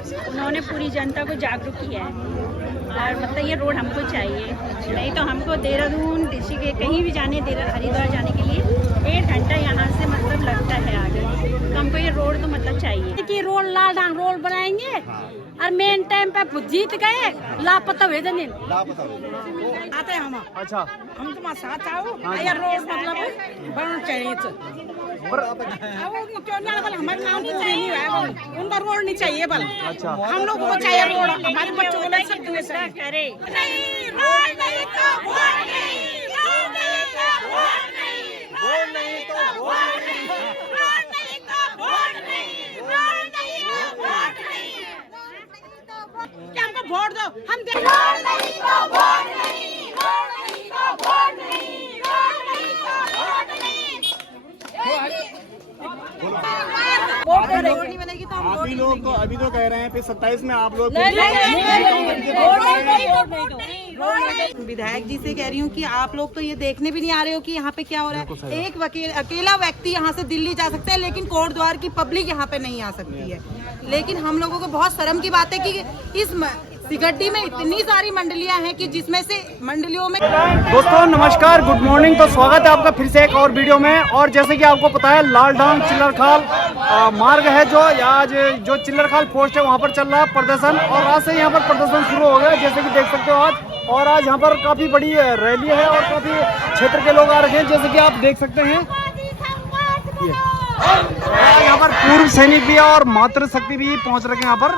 उन्होंने पूरी जनता को जागरूक किया है और मतलब ये रोड हमको चाहिए। नहीं तो हमको देहरादून ऋषिकेश कहीं भी जाने, हरिद्वार जाने के लिए 1 घंटा यहाँ से मतलब लगता है आगे। तो हमको ये रोड तो मतलब चाहिए कि रोड लालडांग रोड बनाएंगे और मेन टाइम पे जीत गए, लापता हुए जन आते हम। अच्छा, हम तुम्हारे साथ आओ। ये रोड मतलब बनना चाहिए। हमारे नाम तो नहीं है, उनका रोड नहीं चाहिए बल। अच्छा, हम लोगों को चाहिए रोड, हमारे बच्चों को नहीं सब करे। नहीं रोड नहीं तो वोट नहीं, रोड नहीं तो वोट नहीं, रोड नहीं तो वोट नहीं, रोड नहीं तो वोट नहीं, रोड नहीं तो वोट नहीं। क्या हमको वोट दो, हम दे। रोड नहीं तो वोट नहीं, रोड नहीं तो वोट नहीं, रोड नहीं तो वोट नहीं। रोड नहीं बनेगी तो हम अभी तो कह रहे हैं फिर 27 में आप लोग विधायक जी से कह रही हूँ कि आप लोग तो ये देखने भी नहीं आ रहे हो कि यहाँ पे क्या हो रहा है। एक अकेला व्यक्ति यहाँ से दिल्ली जा सकता है, लेकिन कोट द्वार की पब्लिक यहाँ पे नहीं आ सकती है। लेकिन हम लोगों को बहुत शर्म की बात है कि इस सिगड्डी में इतनी सारी मंडलियां हैं कि जिसमें से मंडलियों में। दोस्तों नमस्कार, गुड मॉर्निंग। तो स्वागत है आपका फिर से एक और वीडियो में। और जैसे कि आपको पता है लालडांग चिल्लरखाल मार्ग है जो आज जो चिल्लरखाल पोस्ट है वहाँ पर चल रहा है प्रदर्शन। और आज से यहाँ पर प्रदर्शन शुरू हो गया, जैसे कि देख सकते हो आज। और आज यहाँ पर काफी बड़ी रैली है और काफी क्षेत्र के लोग आ रहे हैं, जैसे कि आप देख सकते हैं। यहाँ पर पूर्व सैनिक भी और मातृशक्ति भी पहुँच रखे हैं यहाँ पर।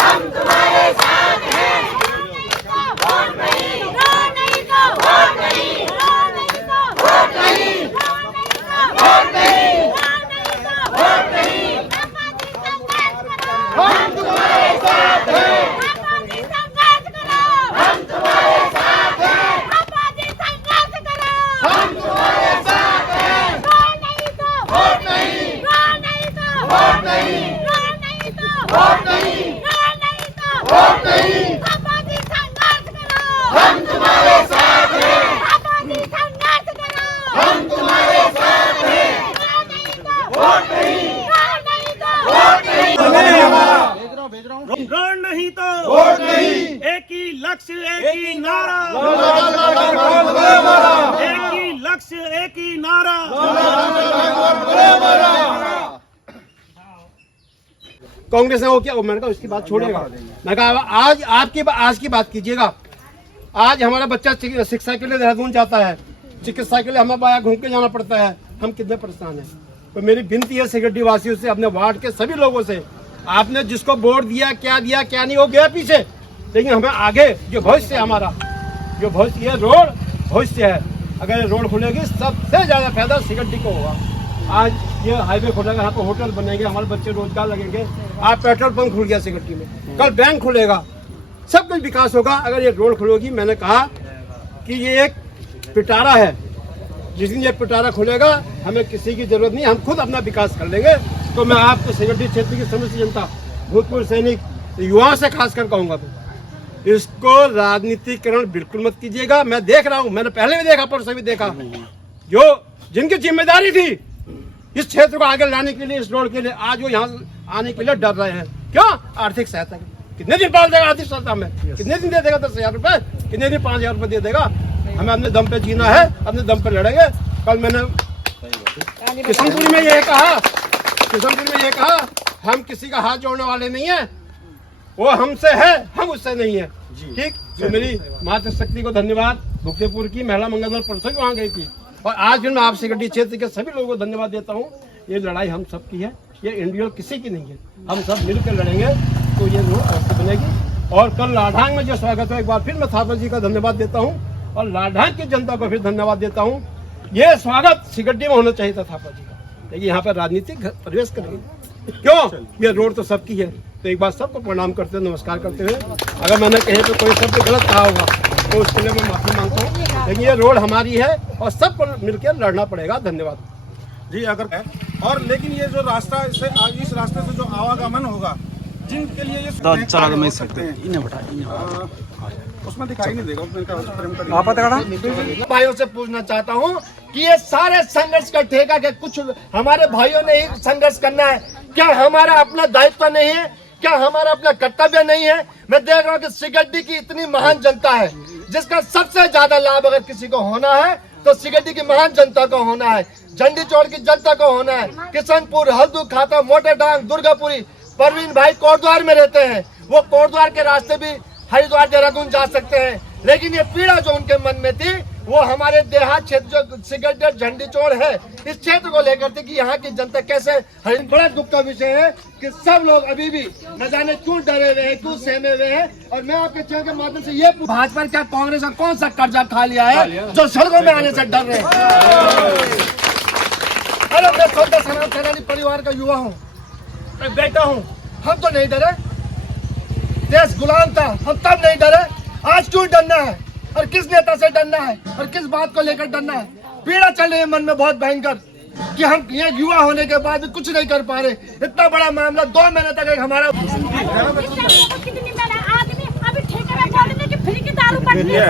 हम तुम्हारे साथ हैं, वोट नहीं, वोट नहीं तो वोट नहीं, वोट नहीं तो वोट नहीं, वोट नहीं, वोट नहीं, हम तुम्हारे साथ हैं, संघर्ष करो, हम तुम्हारे साथ हैं, संघर्ष करो, हम तुम्हारे साथ हैं, वोट नहीं तो वोट नहीं, वोट नहीं तो वोट नहीं, वोट नहीं तो वोट नहीं, वोट नहीं, आबादी संघर्ष करो, हम तुम्हारे साथ हैं, आबादी संघर्ष करो, हम तुम्हारे साथ हैं, वोट नहीं, वोट नहीं तो वोट नहीं, रोड नहीं तो वोट नहीं, एक ही लक्ष्य एक ही नारा, एक ही लक्ष्य एक ही नारा। कांग्रेस ने वो क्या, मैंने कहा उसकी बात छोड़ेगा। मैं कहा आज की बात कीजिएगा। आज हमारा बच्चा शिक्षा के लिए देहरादून जाता है, चिकित्सा के लिए हमें बाया घूम के जाना पड़ता है। हम कितने परेशान हैं। तो मेरी विनती है सिगड्डी वासियों से, अपने वार्ड के सभी लोगों से, आपने जिसको वोट दिया क्या नहीं, हो गया पीछे, लेकिन हमें आगे जो भविष्य है हमारा, जो भविष्य है रोड भविष्य है। अगर ये रोड खुलेगी सबसे ज्यादा फायदा सिगड्डी को होगा। आज ये हाईवे खुलेगा, यहाँ पे होटल बनेंगे, हमारे बच्चे रोजगार लगेंगे। आज पेट्रोल पंप खुल गया सिगड्डी में, कल बैंक खुलेगा, सब कुछ विकास होगा अगर ये रोड खुलेगी। मैंने कहा कि ये एक पिटारा है, जिस दिन ये पिटारा खुलेगा हमें किसी की जरूरत नहीं, हम खुद अपना विकास कर लेंगे। तो मैं आपको सिगड्डी क्षेत्र की समस्त जनता, भूतपूर्व सैनिक, युवाओं से खासकर कहूँगा, तो इसको राजनीतिकरण बिल्कुल मत कीजिएगा। मैं देख रहा हूँ, मैंने पहले भी देखा, परसों भी देखा, जो जिनकी जिम्मेदारी थी इस क्षेत्र को आगे लाने के लिए, इस रोड के लिए, आज वो यहाँ आने के लिए डर रहे हैं। क्यों? आर्थिक सहायता कितने दिन पाल देगा? आर्थिक सहायता में कितने दिन दे देगा? 10,000 रुपए, कितने दिन 5,000 रुपए दे देगा? हमें अपने दम पे जीना है, अपने दम पे लड़ेंगे। कल मैंने किशनपुर में ये कहा, हम किसी का हाथ जोड़ने वाले नहीं है, वो हमसे है, हम उससे नहीं है। ठीक, तो मेरी मातृशक्ति को धन्यवाद। भुक्तेपुर की महिला मंगल दल परसों भी वहाँ गई थी, और आज भी मैं आप सिगड्डी क्षेत्र के सभी लोगों को धन्यवाद देता हूँ। ये लड़ाई हम सब की है, ये इंडिविजुअल किसी की नहीं है, हम सब मिलकर लड़ेंगे तो ये रोड अवश्य बनेगी। और कल लालडांग में जो स्वागत है, एक बार फिर मैं थापर जी का धन्यवाद देता हूँ और लालडांग की जनता को फिर धन्यवाद देता हूँ। ये स्वागत सिगड्डी में होना चाहिए था थापर जी का, लेकिन यहाँ पर राजनीतिक प्रवेश करेंगे। क्यों? ये रोड तो सबकी है। तो एक बार सबको प्रणाम करते हुए, नमस्कार करते हुए, अगर मैंने कहीं पे कोई शब्द गलत कहा होगा तो उसके लिए मैं माफी मांगता हूँ, लेकिन ये रोड हमारी है और सबको मिलकर लड़ना पड़ेगा। धन्यवाद जी। अगर और लेकिन ये जो रास्ता, इस रास्ते से जो आवागमन होगा, जिनके लिए ये सकते हैं, उसमें दिखाई नहीं देगा। भाइयों से पूछना चाहता हूँ कि ये सारे संघर्ष का ठेका के कुछ हमारे भाइयों ने ही संघर्ष करना है? क्या हमारा अपना दायित्व नहीं है? क्या हमारा अपना कर्तव्य नहीं है? मैं देख रहा हूँ कि सिगड्डी की इतनी महान जनता है जिसका सबसे ज्यादा लाभ अगर किसी को होना है तो सिगड्डी की महान जनता को होना है, झंडी चौड़ की जनता को होना है। किशनपुर, हल्दू, खाता, मोटर डांग, दुर्गापुरी, परवीन भाई कोटद्वार में रहते हैं, वो कोटद्वार के रास्ते भी हरिद्वार देहरादून जा सकते हैं, लेकिन ये पीड़ा जो उनके मन में थी वो हमारे देहात क्षेत्र जो सिगड्डी झंडी चौड़ है इस क्षेत्र को लेकर थी कि यहाँ की जनता कैसे। बड़ा दुख का विषय है कि सब लोग अभी भी न जाने क्यों डरे हुए हैं, क्यों सहमे हुए हैं। और मैं आपके चैनल के माध्यम से ये भाजपा क्या कांग्रेस का कौन सा कर्जा खा लिया है जो सड़कों में आने से डर रहे हैं? अरे मैं स्वतंत्र सेनानी परिवार का युवा हूँ, मैं बेटा हूँ, हम तो नहीं डरे। देश गुलाम था, हम तब नहीं डरे, आज क्यों डरना है? और किस नेता से डरना है और किस बात को लेकर डरना है? पीड़ा चल रही है मन में बहुत भयंकर कि हम ये युवा होने के बाद भी कुछ नहीं कर पा रहे। इतना बड़ा मामला 2 महीने तक हमारा कितनी मैंने आदमी अभी ठेके में बोल रहे कि फ्री की दारू पड़ती है।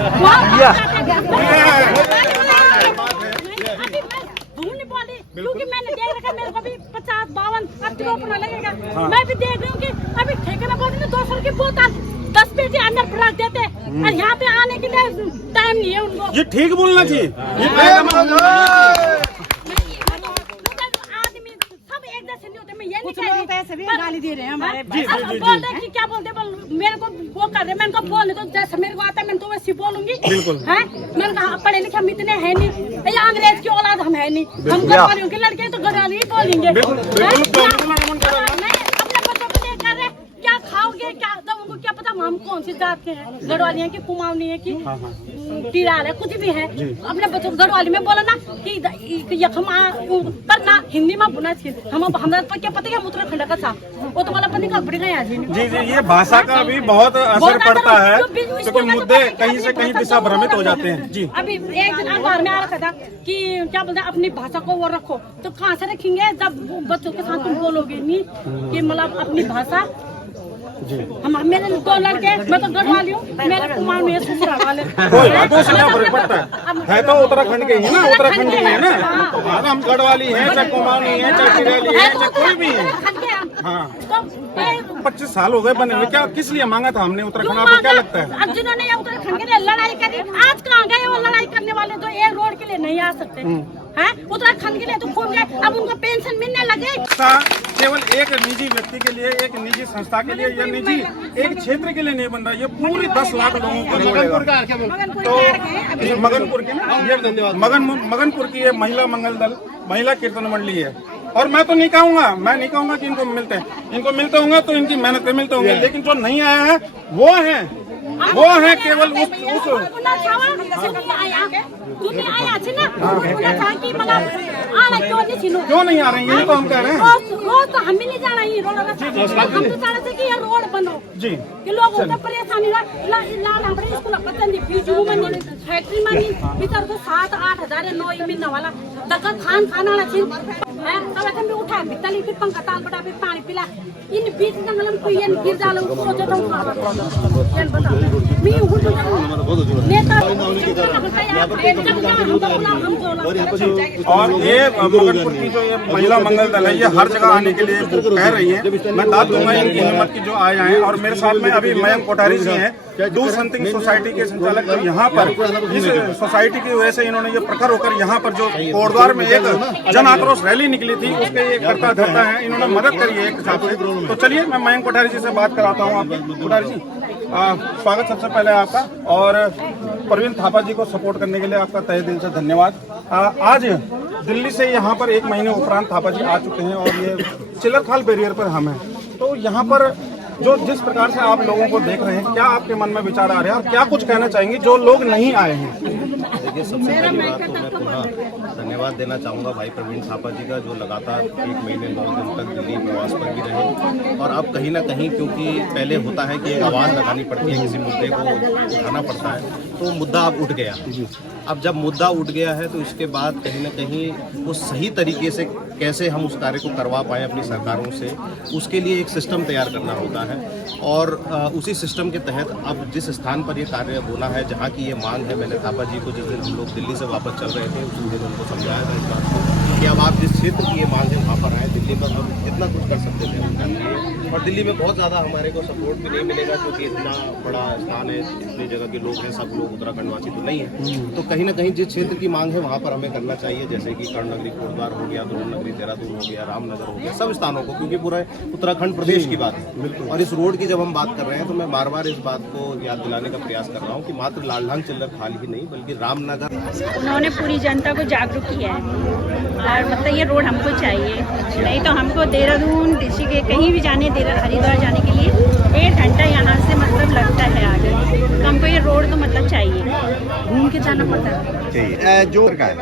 क्योंकि मैंने देख रखा मेरे को भी 50-52 ₹80 लगेगा। मैं भी देख रही हूँ कि अभी ठेके में बोल रहे 200 की बोतल 10 पेटी अंदर भरा देते और यहाँ पे आने के लिए टाइम नहीं है उनको। ये ठीक बोलना चाहिए। आदमी सब एक जैसे नहीं होते। मैं ये नहीं कह रही, ऐसे भी गाली दे रहे हैं हमारे बोल रहे कि क्या बोलते मेरे को वो कर रहे, मैंने कहा बोलने तो जैसे मेरे को आता है मैं तो वैसे बोलूंगी। है मैंने कहा पढ़े लिखे हम इतने हैं नहीं, ये अंग्रेज की औलाद हम है नहीं, हम घरवालियों के लड़के तो घरवाली ही बोलेंगे। अपने बच्चों को नहीं कर रहे, क्या खाओगे क्या? उनको क्या पता हम कौन सी जात के हैं, गढ़वाली है कि कुमाऊनी है कि टीराल है, कुछ भी है। अपने बच्चों को गढ़वाली में बोला ना कि यखमा करना हिंदी में बुना चाहिए। हम हमारे पर क्या पता है हम उत्तराखंड का था, वो तो वाला पता नहीं पड़ेगा यहाँ जी। जी, ये भाषा का भी बहुत असर पड़ता है क्योंकि मुद्दे कहीं से कहीं दिशा भ्रमित हो जाते हैं। जी, अभी एक दिन अखबार में आ रखा था कि क्या बोलते हैं अपनी भाषा को वो रखो, तो कहाँ से रखेंगे जब बच्चों के साथ तुम बोलोगे नहीं कि मतलब अपनी भाषा। हम मेरे 2 लड़के, मैं तो गढ़वाली हूँ, मेरे कुमाऊं में ससुराल वाले फर्क पड़ता है तो उत्तराखंड के ही ना, उत्तराखंड के ही है ना। हम गढ़वाली हैं, चाहे कुमाऊनी है, चाहे टिरेली है, चाहे कोई भी है। हाँ, 25 साल हो गए बने हुए, क्या किस लिए मांगा था हमने उत्तराखंड? आपको क्या लगता है? अब जिन्होंने उत्तराखंड के लिए लड़ाई करी आज कहाँ गए? वो लड़ाई करने वाले तो एक रोड के लिए नहीं आ सकते हैं, उत्तराखंड के लिए तो खूब गए। अब उनको पेंशन मिलने लगे। केवल एक निजी व्यक्ति के लिए, एक निजी संस्था के लिए या निजी एक क्षेत्र के लिए नहीं बन रहा, ये पूरी 10 लाख लोगों को जोड़ेगा। तो मगनपुर की ना, मगनपुर की ये महिला मंगल दल, महिला कीर्तन मंडली है। और मैं तो नहीं कहूँगा, मैं नहीं कहूँगा कि इनको मिलते हैं, इनको मिलते होंगे तो इनकी मेहनत पे मिलते होंगे, लेकिन जो नहीं आया है वो है केवल उस क्यों नहीं आ रहे हैं, ये तो हम कह रहे हैं। रोज तो हम भी नहीं जाना है रोड, हम तो चाह रहे कि ये रोड बनो जी, कि लोग होते परेशानी स्कूल फैक्ट्री में भीतर को 7-8 हजार 9 महीना वाला दखल खाना भी उठा भीतर फिर पंखा ताल बटा फिर पानी पिला इन बीच जंगल में कोई गिर जाले और ये मगनपुर की जो ये महिला मंगल दल है, ये हर जगह आने के लिए कह रही है। मैं दाद दूंगा इनकी हिम्मत की जो आए हैं। और मेरे साथ में अभी मयंक कोठारी जी हैं, दूर संथिंग सोसाइटी के संचालक, जो यहाँ पर इस सोसाइटी की वजह से इन्होंने ये प्रखर होकर यहाँ पर जो कोटद्वार में एक जन आक्रोश रैली निकली थी उसके ये करता धरता है, इन्होंने मदद करी है एक हिसाब से। तो चलिए मैं मयंक कोठारी जी से बात कराता हूँ। आपको कोठारी जी स्वागत सबसे पहले आपका, और परवीन थापा जी को सपोर्ट करने के लिए आपका तहे दिल से धन्यवाद। आज दिल्ली से यहाँ पर 1 महीने उपरांत थापा जी आ चुके हैं और ये चिलरखाल बैरियर पर हम हैं। तो यहाँ पर जो जिस प्रकार से आप लोगों को देख रहे हैं, क्या आपके मन में विचार आ रहे हैं और क्या कुछ कहना चाहेंगे जो लोग नहीं आए हैं? देखिए, सबसे पहली बात तो मैं पुनः धन्यवाद देना चाहूँगा भाई प्रवीण थापा जी का, जो लगातार 1 महीने 9 दिन तक दिल्ली प्रवास पर भी रहे। और अब कहीं ना कहीं, क्योंकि पहले होता है कि एक आवाज़ लगानी पड़ती है, किसी मुद्दे को उठाना पड़ता है, तो मुद्दा अब उठ गया। अब जब मुद्दा उठ गया है तो इसके बाद कहीं ना कहीं वो सही तरीके से कैसे हम उस कार्य को करवा पाएँ अपनी सरकारों से, उसके लिए एक सिस्टम तैयार करना होता है। और उसी सिस्टम के तहत अब जिस स्थान पर ये कार्य होना है, जहाँ की ये मांग है, मैंने थापा जी को जिस दिन हम लोग दिल्ली से वापस चल रहे थे उस दिन उनको समझाया था इस बात को कि अब आप जिस क्षेत्र की ये मांग है वहाँ पर आए। दिल्ली में हम इतना कुछ कर सकते थे हम कर लिए, और दिल्ली में बहुत ज़्यादा हमारे को सपोर्ट भी नहीं मिलेगा क्योंकि इतना बड़ा स्थान है, इतनी जगह के लोग हैं, सब लोग उत्तराखंडवासी तो नहीं है। तो कहीं ना कहीं जिस क्षेत्र की मांग है वहाँ पर हमें करना चाहिए, जैसे कि कर्ण नगरी कोटद्वार हो गया, द्रोण नगरी देहरादून हो गया, रामनगर हो गया, सब स्थानों को, क्योंकि पूरा उत्तराखंड प्रदेश की बात है। और इस रोड की जब हम बात कर रहे हैं तो मैं बार बार इस बात को याद दिलाने का प्रयास कर रहा हूँ कि मात्र लालढांग चिल्लर खाल ही नहीं बल्कि रामनगर, उन्होंने पूरी जनता को जागरूक किया है। और मतलब ये रोड हमको चाहिए, नहीं तो हमको देहरादून ऋषि के कहीं भी जाने, हरिद्वार जाने के लिए 1 घंटा यहाँ से मतलब लगता है आगे। तो हमको ये रोड तो मतलब चाहिए, घूम के जाना पड़ता है चाहिए जो सरकार।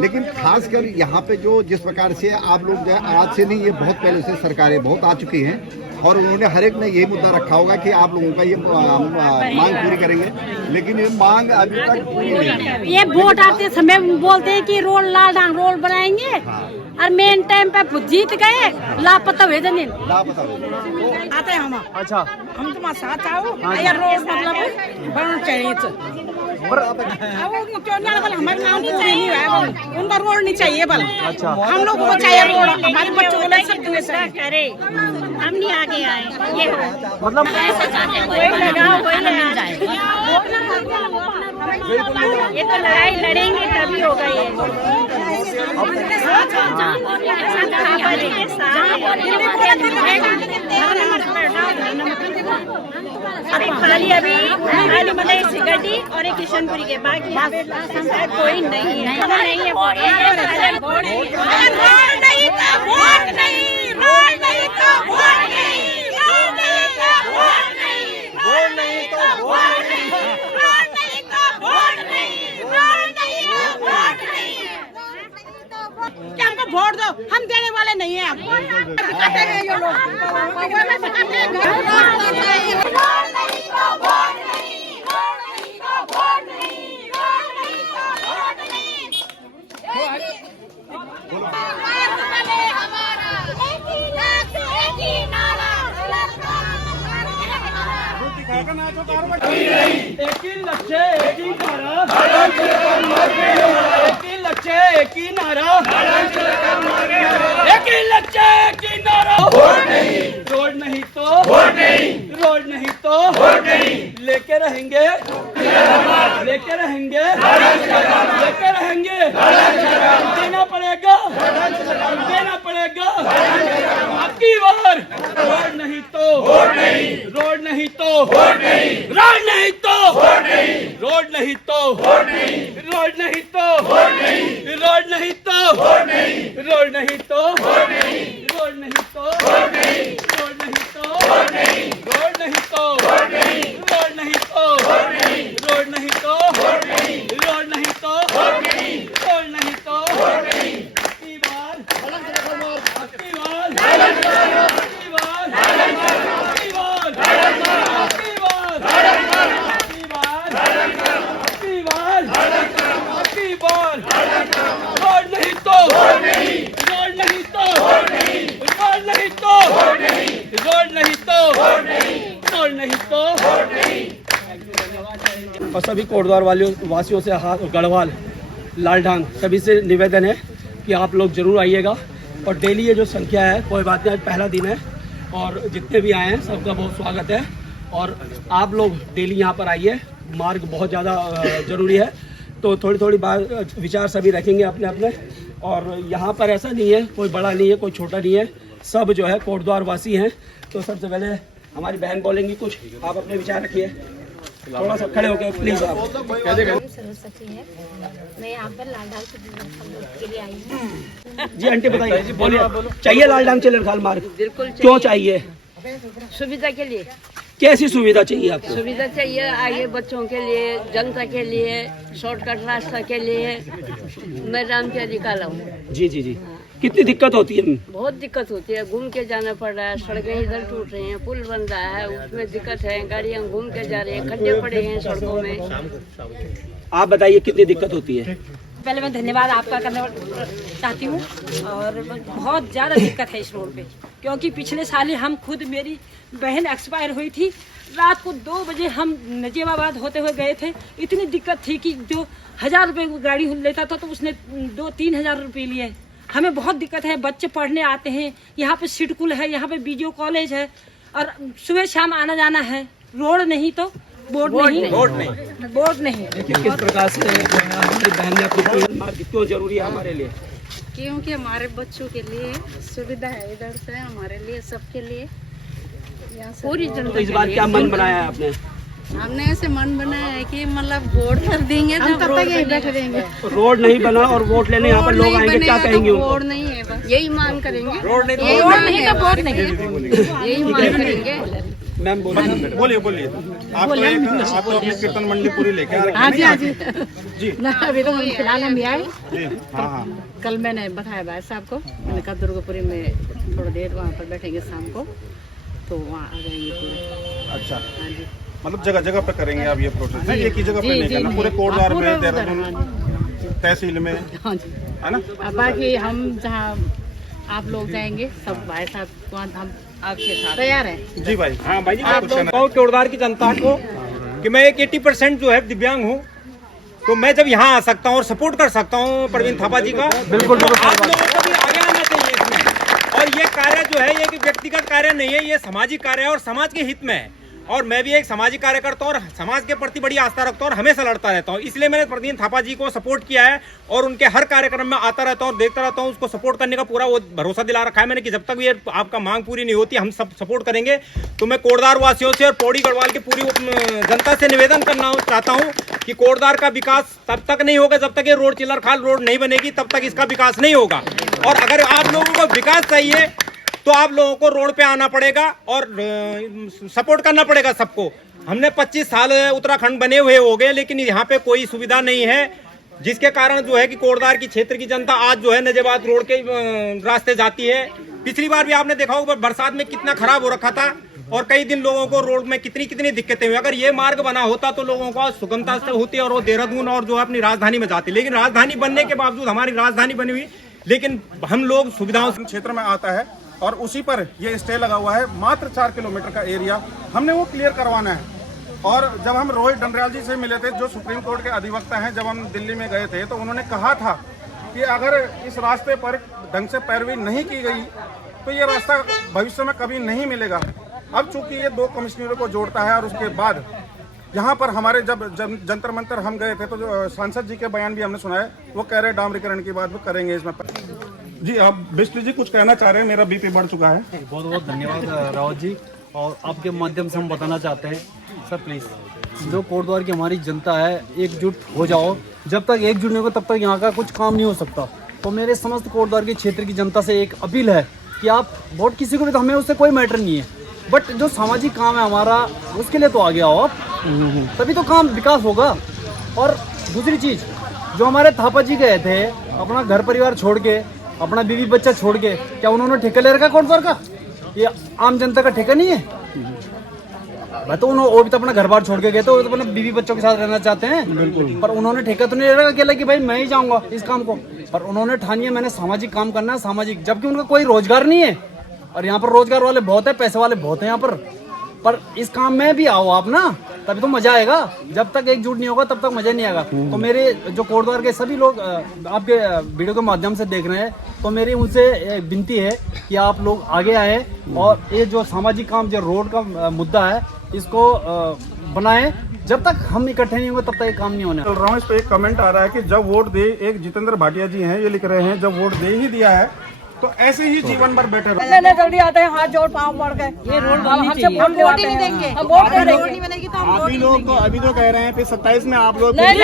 लेकिन खासकर यहाँ पे जो जिस प्रकार से आप लोग जो है आज से नहीं, ये बहुत पहले से सरकारें बहुत आ चुकी हैं और उन्होंने हर एक ने यही मुद्दा रखा होगा कि आप लोगों का ये मांग पूरी करेंगे, लेकिन ये मांग अभी तक पूरी नहीं है। ये वोट आते समय बोलते हैं कि रोड लालढांग रोड बनाएंगे, और मेन टाइम पे जीत गए, लापता हुए दिन लापता आते हैं हम। अच्छा, हम तुम्हारे साथ आओ, या रोड मतलब बनना चाहिए। क्यों नहीं बल हमारे नाम नहीं है, उनका रोड नहीं चाहिए बल। अच्छा, हम लोग को चाहिए रोड, हमारे बच्चों को ले सकते हैं करे, हम नहीं आगे आए। ये मतलब ये तो लड़ाई लड़ेंगे तभी होगा ये। खाली अभी खाली मतलब सिगटी और एक किशनपुरी के, बाकी कोई नहीं है। वोट दो, हम देने वाले नहीं हैं। ये लोग एक ही लक्ष्य एक ही नारा, एक ही लक्ष्य एक ही नारा, एक ही लक्ष्य एक ही नारा। रोड नहीं तो रोड नहीं तो लेके रहेंगे, लेके रहेंगे, लेके रहेंगे। देना पड़ेगा, देना पड़ेगा। अब की बार रोड नहीं तो रोड नहीं तो रोड नहीं तो रोड नहीं तो रोड नहीं तो रोड नहीं तो रोड नहीं तो रोड नहीं तो रोड नहीं तो रोड नहीं तो रोड नहीं तो रोड नहीं तो रोड नहीं तो रोड नहीं तो रोड नहीं तो की बार की बार और सभी कोटद्वार वासियों से गढ़वाल लालढांग सभी से निवेदन है कि आप लोग जरूर आइएगा। और डेली ये जो संख्या है, कोई बात नहीं, आज पहला दिन है और जितने भी आए हैं सबका बहुत स्वागत है। और आप लोग डेली यहाँ पर आइए, मार्ग बहुत ज़्यादा ज़रूरी है, तो थोड़ी थोड़ी बात विचार सभी रखेंगे अपने अपने। और यहाँ पर ऐसा नहीं है, कोई बड़ा नहीं है, कोई छोटा नहीं है, सब जो है कोटद्वार वासी हैं। तो सबसे पहले हमारी बहन बोलेंगी कुछ, आप अपने विचार रखिए, थोड़ा सा खड़े होकर प्लीज। आप मैं यहाँ पर लालढांग के लिए आई हूँ। जी आंटी बताइए, बोलिए। चाहिए लालढांग चिल्लर खाल मार्ग? बिल्कुल। क्यों चाहिए? सुविधा के लिए। कैसी सुविधा चाहिए आपको? सुविधा चाहिए आगे बच्चों के लिए, जनता के लिए, शॉर्टकट रास्ता के लिए। मैं रामचंद्र निकाला हूँ। जी जी जी। कितनी दिक्कत होती है? बहुत दिक्कत होती है, घूम के जाना पड़ रहा है, सड़कें इधर टूट रही हैं, पुल बन रहा है उसमें दिक्कत है, गाड़ियाँ घूम के जा रही हैं, खड्डे पड़े हैं सड़कों में। आप बताइए कितनी दिक्कत होती है? पहले मैं धन्यवाद आपका करना चाहती हूँ। और बहुत ज़्यादा दिक्कत है इस रोड पे, क्योंकि पिछले साल ही हम खुद, मेरी बहन एक्सपायर हुई थी, रात को 2 बजे हम नजीबाबाद होते हुए गए थे। इतनी दिक्कत थी कि जो 1000 रुपये को गाड़ी लेता था तो उसने 2-3 हज़ार रुपये लिए। हमें बहुत दिक्कत है, बच्चे पढ़ने आते हैं, यहाँ पे सिडकुल है, यहाँ पे बीजीओ कॉलेज है, और सुबह शाम आना जाना है। रोड नहीं तो बोर्ड नहीं। किस प्रकार से हमारी बहन ने अपनी क्यों जरूरी है हमारे लिए? क्योंकि हमारे बच्चों के लिए सुविधा है, इधर से हमारे लिए, सबके लिए, पूरी जनता। तो इस बार क्या मन बनाया है आपने? हमने ऐसे मन बनाया है कि मतलब वोट कर देंगे, जब तब तक यही बैठे रहेंगे। रोड नहीं बना और वोट लेने यहाँ पर लोग आएंगे, क्या कहेंगे उनको? वोट नहीं है, बस यही मांग करेंगे। रोड नहीं तो वोट नहीं, यही मांग करेंगे। मैम बोलिए। आप तो अपनी कीर्तन मंडली पूरी लेके आ रहे हैं। हाँ जी जी। अभी तो फिलहाल हम भी आए। हाँ। कल मैंने बताया भाई साहब को, मैंने कहा दुर्गापुरी में थोड़ी देर वहाँ पर बैठेंगे शाम को, तो वहाँ आ जाएंगे पूरे। अच्छा, हाँ जी, मतलब जगह जगह पे करेंगे आप ये प्रोसेस, एक ही जगह पे नहीं करना, पूरे कोटद्वार में, देहरादून तहसील में, हाँ जी, है ना? बाकी हम जहाँ आप लोग जाएंगे सब भाई साहब, वहाँ हम आपके साथ तैयार हैं। जी भाई। हाँ भाई जी, आप लोग कोटद्वार की जनता को कि मैं एक 80% जो है दिव्यांग हूँ, तो मैं जब यहाँ आ सकता हूँ और सपोर्ट कर सकता हूँ प्रवीण थापा जी का, बिल्कुल आप लोगों को भी आगे आना चाहिए इसमें। और ये कार्य जो है, ये एक व्यक्तिगत कार्य नहीं है, ये सामाजिक कार्य है और समाज के हित में है। और मैं भी एक सामाजिक कार्यकर्ता और समाज के प्रति बड़ी आस्था रखता हूँ और हमेशा लड़ता रहता हूँ, इसलिए मैंने प्रवीण थापा जी को सपोर्ट किया है और उनके हर कार्यक्रम में आता रहता हूँ और देखता रहता हूँ। उसको सपोर्ट करने का पूरा वो भरोसा दिला रखा है मैंने कि जब तक ये आपका मांग पूरी नहीं होती हम सब सपोर्ट करेंगे। तो मैं कोटद्वार वासियों से और पौड़ी गढ़वाल की पूरी जनता से निवेदन करना चाहता हूँ कि कोटद्वार का विकास तब तक नहीं होगा जब तक ये रोड चिल्लर खाल रोड नहीं बनेगी, तब तक इसका विकास नहीं होगा। और अगर आप लोगों को विकास चाहिए तो आप लोगों को रोड पे आना पड़ेगा और सपोर्ट करना पड़ेगा सबको। हमने 25 साल उत्तराखंड बने हुए हो गए, लेकिन यहाँ पे कोई सुविधा नहीं है, जिसके कारण जो है कि कोटद्वार की क्षेत्र की जनता आज जो है नजीबाबाद रोड के रास्ते जाती है। पिछली बार भी आपने देखा होगा बरसात में कितना खराब हो रखा था और कई दिन लोगों को रोड में कितनी दिक्कतें हुई। अगर ये मार्ग बना होता तो लोगों को सुगमता से होती और वो देहरादून और जो है अपनी राजधानी में जाती। लेकिन राजधानी बनने के बावजूद, हमारी राजधानी बनी हुई, लेकिन हम लोग सुविधाओं क्षेत्र में आता है और उसी पर ये स्टे लगा हुआ है। मात्र 4 किलोमीटर का एरिया हमने वो क्लियर करवाना है। और जब हम रोहित डंडरियाल जी से मिले थे, जो सुप्रीम कोर्ट के अधिवक्ता हैं, जब हम दिल्ली में गए थे तो उन्होंने कहा था कि अगर इस रास्ते पर ढंग से पैरवी नहीं की गई तो ये रास्ता भविष्य में कभी नहीं मिलेगा। अब चूंकि ये 2 कमिश्नरों को जोड़ता है और उसके बाद यहाँ पर हमारे जब जंतर मंतर हम गए थे तो जो सांसद जी के बयान भी हमने सुना है, वो कह रहे डामरीकरण की बात वो करेंगे इसमें। जी, आप बिस्ट्री जी कुछ कहना चाह रहे हैं? मेरा बीपी बढ़ चुका है। बहुत बहुत धन्यवाद रावत जी। और आपके माध्यम से हम बताना चाहते हैं सर, प्लीज़ जो कोटद्वार की हमारी जनता है, एकजुट हो जाओ। जब तक एकजुट नहीं होगा तब तक यहाँ का कुछ काम नहीं हो सकता। तो मेरे समस्त कोटद्वार के क्षेत्र की जनता से एक अपील है कि आप वोट किसी को भी, तो हमें उससे कोई मैटर नहीं है, बट जो सामाजिक काम है हमारा उसके लिए तो आगे आओ आप, तभी तो काम विकास होगा। और दूसरी चीज़, जो हमारे थापा जी गए थे अपना घर परिवार छोड़ के, अपना बीवी बच्चा छोड़ के, क्या उन्होंने ठेका ले रखा कोटद्वार का? ये आम जनता का ठेका नहीं है। मैं तो वो भी तो अपना घर बार छोड़ के गए थे, वो तो अपने बीवी बच्चों के साथ रहना चाहते हैं, बिल्कुल। पर उन्होंने ठेका तो नहीं ले रखा अकेला कि भाई मैं ही जाऊंगा इस काम को, पर उन्होंने ठानी है मैंने सामाजिक काम करना है, सामाजिक, जबकि उनका कोई रोजगार नहीं है। और यहाँ पर रोजगार वाले बहुत है, पैसे वाले बहुत है यहाँ पर इस काम में भी आओ आप ना, तभी तो मजा आएगा। जब तक एकजुट नहीं होगा तब तक मजा नहीं आएगा। तो मेरे जो कोटद्वार के सभी लोग आपके वीडियो के माध्यम से देख रहे हैं, तो मेरी उनसे विनती है कि आप लोग आगे आए और ये जो सामाजिक काम, जो रोड का मुद्दा है, इसको बनाएं। जब तक हम इकट्ठे नहीं होंगे तब तक ये काम नहीं होने। चल रहा हूँ, इस पे एक कमेंट आ रहा है कि जब वोट दे, एक जितेंद्र भाटिया जी हैं, ये लिख रहे हैं जब वोट दे ही दिया है तो ऐसे ही जीवन भर बैठे रहो। जल्दी आते हैं, हाथ जोड़ पाँव पड़ गए, ये रोड हमसे हम वोट ही नहीं देंगे, हम वोट नहीं बनेगी तो हम लोग तो अभी तो कह रहे हैं फिर 27 में आप लोग नहीं।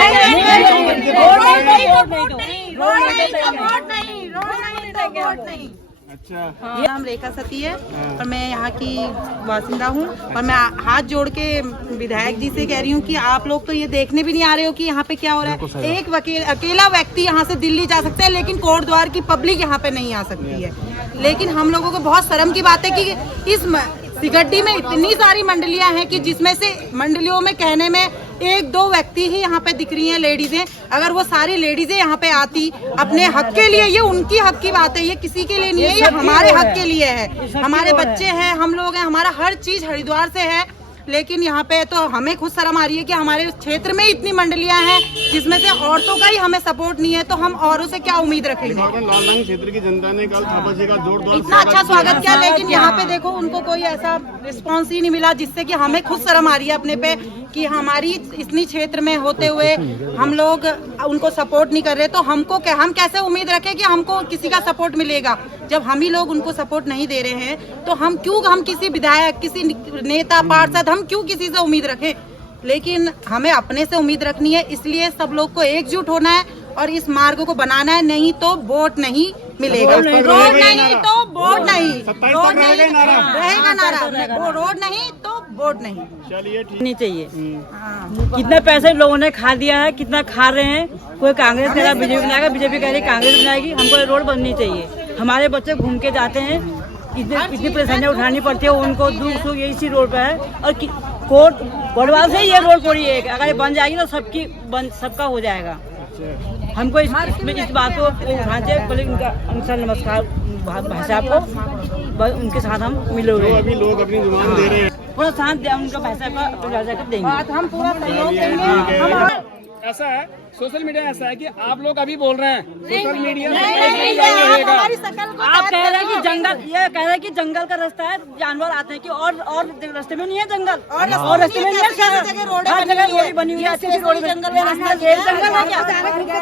अच्छा, ये नाम रेखा सती है और मैं यहाँ की बासिंदा हूँ। और मैं हाथ जोड़ के विधायक जी से कह रही हूँ कि आप लोग तो ये देखने भी नहीं आ रहे हो कि यहाँ पे क्या हो रहा है। एक अकेला व्यक्ति यहाँ से दिल्ली जा सकता है, लेकिन कोटद्वार की पब्लिक यहाँ पे नहीं आ सकती है। लेकिन हम लोगों को बहुत शर्म की बात है कि इस सिगड्डी में इतनी सारी मंडलियां हैं कि जिसमें से मंडलियों में कहने में एक दो व्यक्ति ही यहाँ पे दिख रही हैं लेडीजें। अगर वो सारी लेडीजें यहाँ पे आती अपने हक के लिए, ये उनकी हक की बात है, ये किसी के लिए नहीं है, ये हमारे हक के लिए है। हमारे बच्चे हैं, हम लोग हैं, हमारा हर चीज हरिद्वार से है। लेकिन यहाँ पे तो हमें खुद शर्म आ रही है कि हमारे क्षेत्र में इतनी मंडलियां हैं जिसमें से औरतों का ही हमें सपोर्ट नहीं है, तो हम औरों से क्या उम्मीद रखेंगे। लालगंज क्षेत्र की जनता ने कल थापा जी का जोरदार इतना अच्छा स्वागत किया, लेकिन यहाँ पे देखो उनको कोई ऐसा रिस्पॉन्स ही नहीं मिला, जिससे कि हमें खुद शर्म आ रही है अपने पे कि हमारी इतनी क्षेत्र में होते हुए हम लोग उनको सपोर्ट नहीं कर रहे। तो हमको क्या, हम कैसे उम्मीद रखें कि हमको किसी का सपोर्ट मिलेगा जब हम ही लोग उनको सपोर्ट नहीं दे रहे हैं। तो हम किसी विधायक, किसी नेता, पार्षद, हम क्यों किसी से उम्मीद रखें। लेकिन हमें अपने से उम्मीद रखनी है, इसलिए सब लोग को एकजुट होना है और इस मार्ग को बनाना है, नहीं तो वोट नहीं मिलेगा। रोड नहीं तो वोट नहीं, रोड नहीं रहेगा नारा, रोड नहीं तो वोट नहीं। चलिए नहीं चाहिए। कितने पैसे लोगों ने खा दिया है, कितना खा रहे हैं। कोई कांग्रेस कह रहा है बीजेपी बनाएगा, बीजेपी कह रही है कांग्रेस बनाएगी। हमको ये रोड बननी चाहिए। हमारे बच्चे घूम के जाते हैं, इतनी परेशानियाँ उठानी पड़ती है उनको, दुख सुख यही इसी रोड पे है। और कोर्ट बड़वाल से ये रोड पूरी है, अगर ये बन जाएगी तो सबका हो जाएगा। हमको इस बात को बोले उनका अनुसार नमस्कार भाषा को, उनके साथ हम मिलोगे। अभी लोग अपनी जुबान दे रहे हैं, पूरा साथ दे, उनका भाषा का भाषा कर देंगे। हम पूरा सहयोग देंगे। ऐसा है, सोशल मीडिया ऐसा है कि आप लोग अभी बोल रहे हैं सोशल मीडिया आप कह रहे हैं कि जंगल, ये कह रहे हैं कि जंगल का रास्ता है, जानवर आते हैं कि और रास्ते में नहीं है जंगल, और रास्ते में नहीं है, हर जगह रोड बनी हुई है, अच्छी रोड जंगल में रास्ता है, जंगल है क्या?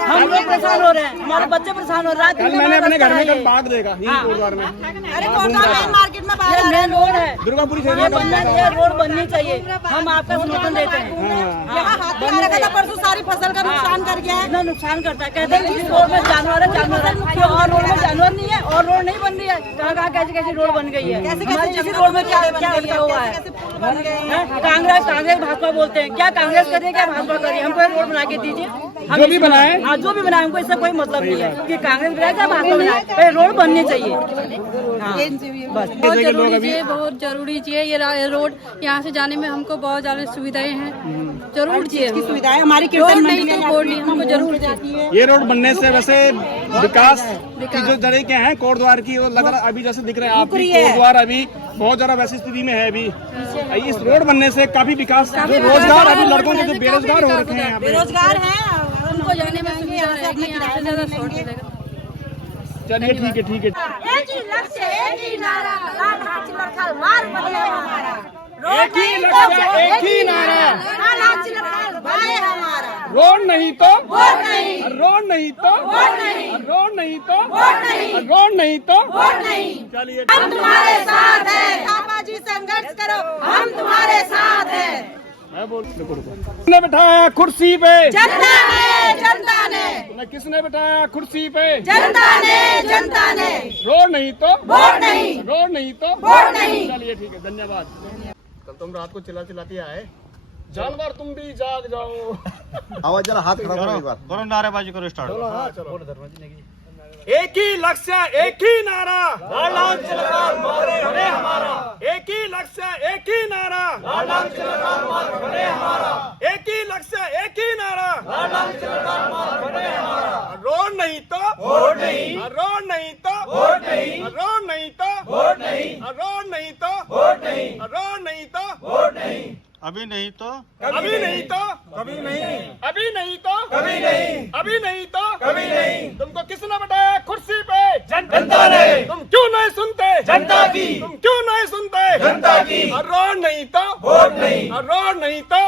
हम लोग परेशान हो रहे हैं, हमारे बच्चे परेशान हो रहे हैं। मैंने अपने घर में कल बाग देखा कोटद्वार में, अरे कोटद्वार मार्केट में मेन रोड है, दुर्गापुरी ये रोड बननी चाहिए। हम आपका समर्थन देते हैं। यहाँ हाथी आ रखा था परसों, सारी फसल का नुकसान कर गया है। इतना नुकसान करता है, कहते हैं इस रोड में जानवर है, जानवर है, कि और रोड में जानवर नहीं है, और रोड नहीं बन रही है। कहाँ कैसी रोड बन गई है, हमारी रोड में क्या हुआ है। कांग्रेस भाजपा बोलते हैं, क्या कांग्रेस करिए क्या भाजपा करिए, हमको रोड बना के दीजिए। जो भी बनाए, हाँ जो भी बनाए, हमको इससे कोई मतलब नहीं है कि कांग्रेस बनाए क्या भाजपा बनाए, रोड बननी चाहिए। बस बहुत जरूरी है, बहुत जरूरी चाहिए ये रोड। यहाँ से जाने में हमको बहुत ज्यादा सुविधाएं हैं, जरूर चाहिए सुविधाएं। हमारी रोड नहीं तो बोर्ड नहीं, हमको जरूर चाहिए। ये रोड बनने से वैसे विकास की जो तरीके हैं कोटद्वार की, वो लग रहा अभी जैसे दिख रहे हैं आपकी कोटद्वार अभी बहुत ज्यादा वैसी स्थिति में है। अभी इस रोड बनने से काफी विकास, जो रोजगार अभी लड़कों के जो बेरोजगार हो रखे हैं, बेरोजगार हैं, उनको जाने में सुविधा रहेगी, यहाँ से ज्यादा शॉर्ट मिलेगा। चलिए ठीक है, ठीक है। एक ही लक्ष्य, एक ही नारा, लाल चिलखल मार बदले हमारा। एक ही लक्ष्य, एक ही नारा, लाल चिलखल बने हमारा। रोड नहीं तो वोट नहीं, रोड नहीं तो वोट नहीं, रोड नहीं तो वोट नहीं, रोड नहीं तो वोट नहीं। चलिए हम तुम्हारे साथ हैं, थापा जी संघर्ष करो, हम तुम्हारे साथ हैं। किसने बिठाया कुर्सी पे, जनता ने, जनता ने, तुम्हें किसने बिठाया कुर्सी पे, जनता ने, जनता ने। रोड नहीं तो वोट नहीं, रोड नहीं तो वोट नहीं। चलिए ठीक है, धन्यवाद। कल तुम रात को चिल्लाते आए, जानवर तुम भी जाग जाओ। आवाज जरा हाथ खड़ा करो एक बार। करो नारेबाजी करो स्टार्ट। एक ही लक्ष्य, एक ही नारा, लाल चिलखल बने हमारा। एक ही लक्ष्य, एक ही नारा, लाल चिलखल बने हमारा। एक ही लक्ष्य, एक ही नारा, लाल चिलखल बने हमारा। रोड नहीं तो वोट नहीं, रोड नहीं तो वोट नहीं, रोड नहीं तो वोट नहीं, रोड नहीं तो वोट नहीं, रोड नहीं तो वोट नहीं। अभी नहीं तो अभी नहीं तो कभी नहीं, अभी नहीं तो कभी नहीं, अभी नहीं तो कभी नहीं। तुमको किसने बताया कुर्सी पे, जनता ने। तुम क्यों नहीं सुनते जनता की, तुम क्यों नहीं सुनते जनता की। रोड नहीं तो वोट नहीं, रोड नहीं तो